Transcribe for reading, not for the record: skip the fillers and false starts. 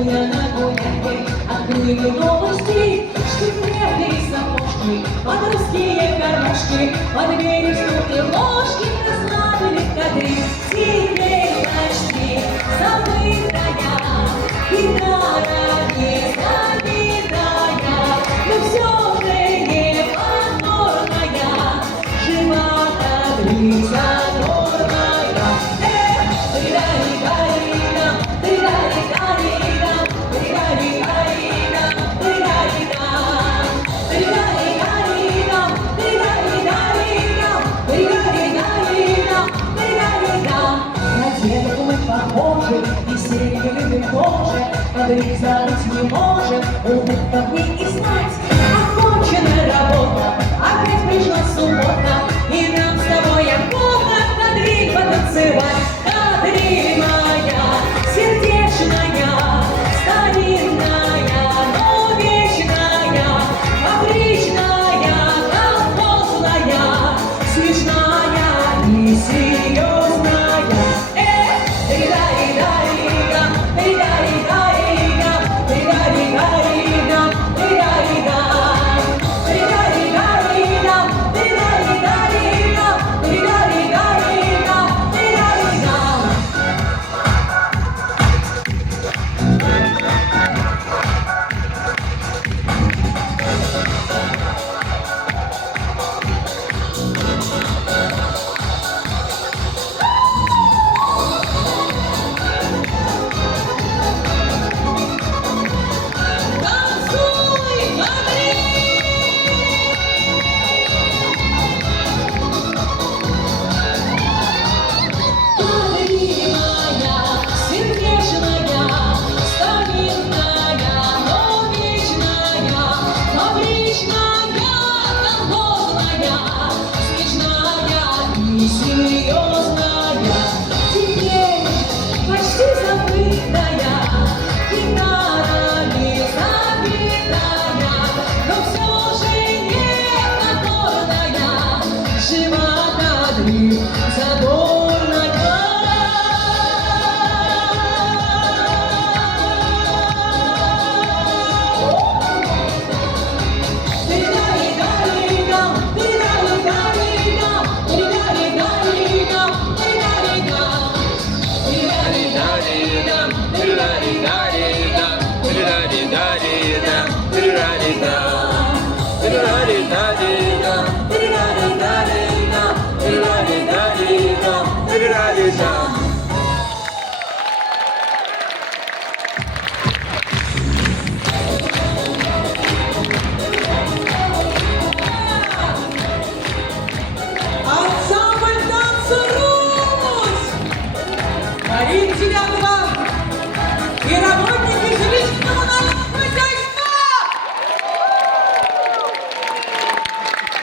танцуя на гулянке, открыли новости, штифетные сапожки, под русские гармошки, под двери стукли ложки, расслабили кадры. Теперь почти забытая гитара не забитая, но все же не повторная, жива кадры задорная. И серебряный тоже кадры забыть не можем, улыбка мне и знать. Окончена работа, опять пришла суббота, и нам с тобой охота кадриль потанцевать. Кадриль моя, сердечная, старинная, но вечная, фабричная, колхозная, смешная и серьезная. La